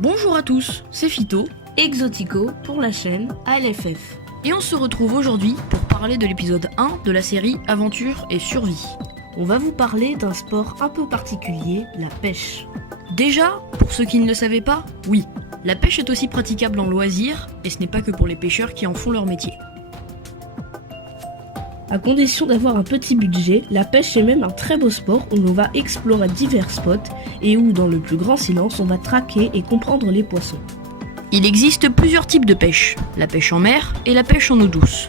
Bonjour à tous, c'est Phyto, Exotico pour la chaîne ALFF. et on se retrouve aujourd'hui pour parler de l'épisode 1 de la série Aventure et Survie. On va vous parler d'un sport un peu particulier, la pêche. Déjà, pour ceux qui ne le savaient pas, oui, la pêche est aussi praticable en loisir, et ce n'est pas que pour les pêcheurs qui en font leur métier. À condition d'avoir un petit budget, la pêche est même un très beau sport où l'on va explorer divers spots et où, dans le plus grand silence, on va traquer et comprendre les poissons. Il existe plusieurs types de pêche, la pêche en mer et la pêche en eau douce.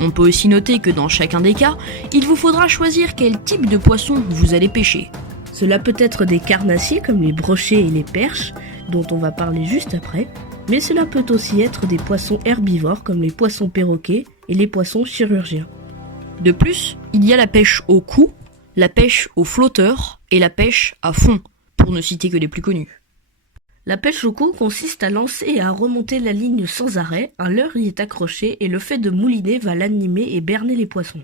On peut aussi noter que dans chacun des cas, il vous faudra choisir quel type de poisson vous allez pêcher. Cela peut être des carnassiers comme les brochets et les perches, dont on va parler juste après, mais cela peut aussi être des poissons herbivores comme les poissons perroquets et les poissons chirurgiens. De plus, il y a la pêche au coup, la pêche au flotteur et la pêche à fond, pour ne citer que les plus connus. La pêche au coup consiste à lancer et à remonter la ligne sans arrêt, un leurre y est accroché et le fait de mouliner va l'animer et berner les poissons.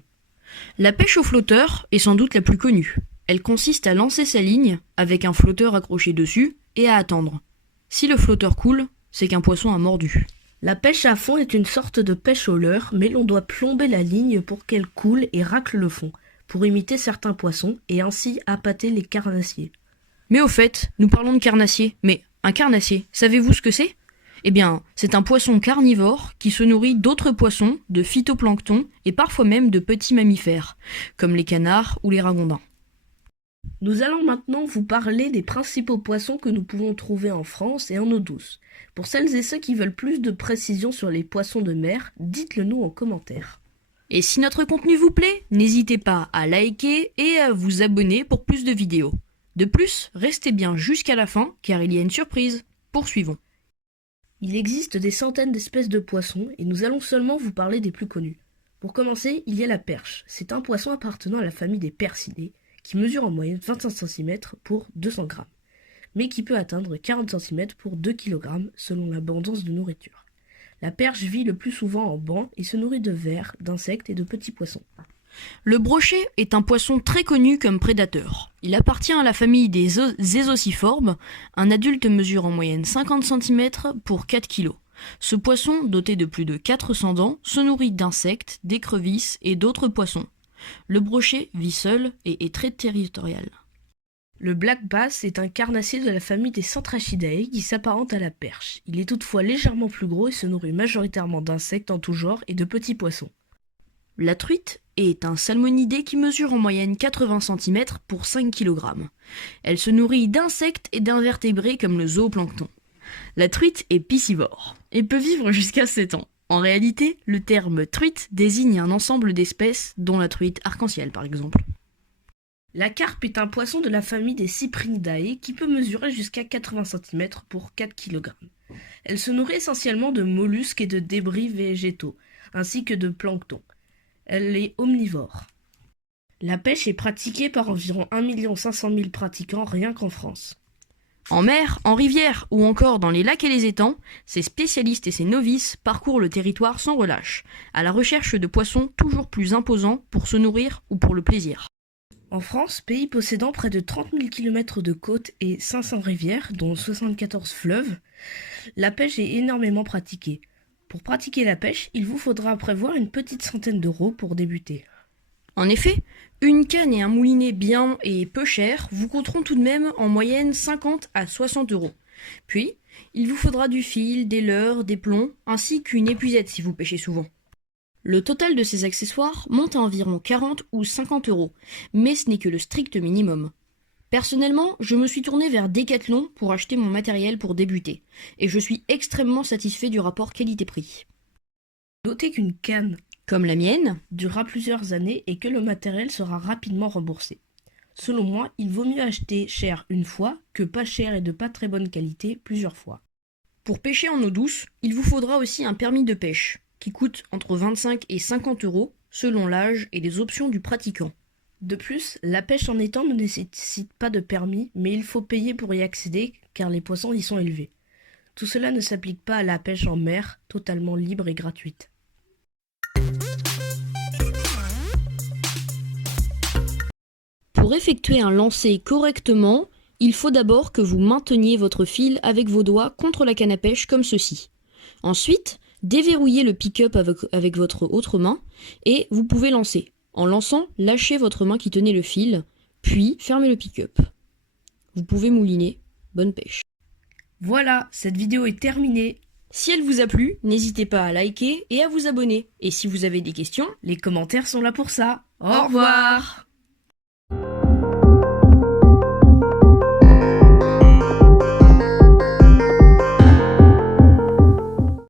La pêche au flotteur est sans doute la plus connue. Elle consiste à lancer sa ligne avec un flotteur accroché dessus et à attendre. Si le flotteur coule, c'est qu'un poisson a mordu. La pêche à fond est une sorte de pêche au leurre, mais l'on doit plomber la ligne pour qu'elle coule et racle le fond, pour imiter certains poissons et ainsi appâter les carnassiers. Mais au fait, nous parlons de carnassier. Mais un carnassier, savez-vous ce que c'est ? Eh bien, c'est un poisson carnivore qui se nourrit d'autres poissons, de phytoplancton et parfois même de petits mammifères, comme les canards ou les ragondins. Nous allons maintenant vous parler des principaux poissons que nous pouvons trouver en France et en eau douce. Pour celles et ceux qui veulent plus de précision sur les poissons de mer, dites-le nous en commentaire. Et si notre contenu vous plaît, n'hésitez pas à liker et à vous abonner pour plus de vidéos. De plus, restez bien jusqu'à la fin car il y a une surprise. Poursuivons. Il existe des centaines d'espèces de poissons et nous allons seulement vous parler des plus connus. Pour commencer, il y a la perche. C'est un poisson appartenant à la famille des percidés qui mesure en moyenne 25 cm pour 200 g, mais qui peut atteindre 40 cm pour 2 kg selon l'abondance de nourriture. La perche vit le plus souvent en banc et se nourrit de vers, d'insectes et de petits poissons. Le brochet est un poisson très connu comme prédateur. Il appartient à la famille des zézociformes. Un adulte mesure en moyenne 50 cm pour 4 kg. Ce poisson, doté de plus de 400 dents, se nourrit d'insectes, d'écrevisses et d'autres poissons. Le brochet vit seul et est très territorial. Le black bass est un carnassier de la famille des Centrachidae qui s'apparente à la perche. Il est toutefois légèrement plus gros et se nourrit majoritairement d'insectes en tout genre et de petits poissons. La truite est un salmonidé qui mesure en moyenne 80 cm pour 5 kg. Elle se nourrit d'insectes et d'invertébrés comme le zooplancton. La truite est piscivore et peut vivre jusqu'à 7 ans. En réalité, le terme truite désigne un ensemble d'espèces, dont la truite arc-en-ciel par exemple. La carpe est un poisson de la famille des Cyprinidae qui peut mesurer jusqu'à 80 cm pour 4 kg. Elle se nourrit essentiellement de mollusques et de débris végétaux, ainsi que de plancton. Elle est omnivore. La pêche est pratiquée par environ 1 500 000 pratiquants rien qu'en France. En mer, en rivière ou encore dans les lacs et les étangs, ces spécialistes et ces novices parcourent le territoire sans relâche, à la recherche de poissons toujours plus imposants pour se nourrir ou pour le plaisir. En France, pays possédant près de 30 000 km de côtes et 500 rivières, dont 74 fleuves, la pêche est énormément pratiquée. Pour pratiquer la pêche, il vous faudra prévoir une petite centaine d'euros pour débuter. En effet, une canne et un moulinet bien et peu chers vous coûteront tout de même en moyenne 50 à 60 euros. Puis, il vous faudra du fil, des leurres, des plombs, ainsi qu'une épuisette si vous pêchez souvent. Le total de ces accessoires monte à environ 40 ou 50 euros, mais ce n'est que le strict minimum. Personnellement, je me suis tourné vers Decathlon pour acheter mon matériel pour débuter, et je suis extrêmement satisfait du rapport qualité-prix. Notez qu'une canne, Comme la mienne, durera plusieurs années et que le matériel sera rapidement remboursé. Selon moi, il vaut mieux acheter cher une fois que pas cher et de pas très bonne qualité plusieurs fois. pour pêcher en eau douce, il vous faudra aussi un permis de pêche, qui coûte entre 25 et 50 euros selon l'âge et les options du pratiquant. De plus, la pêche en étang ne nécessite pas de permis, mais il faut payer pour y accéder car les poissons y sont élevés. Tout cela ne s'applique pas à la pêche en mer, totalement libre et gratuite. Pour effectuer un lancer correctement, Il faut d'abord que vous mainteniez votre fil avec vos doigts contre la canne à pêche comme ceci. Ensuite, déverrouillez le pick-up avec votre autre main et vous pouvez lancer. En lançant, lâchez votre main qui tenait le fil, puis fermez le pick-up. Vous pouvez mouliner. Bonne pêche. Voilà, cette vidéo est terminée. Si elle vous a plu, n'hésitez pas à liker et à vous abonner. Et si vous avez des questions, Les commentaires sont là pour ça. Au revoir.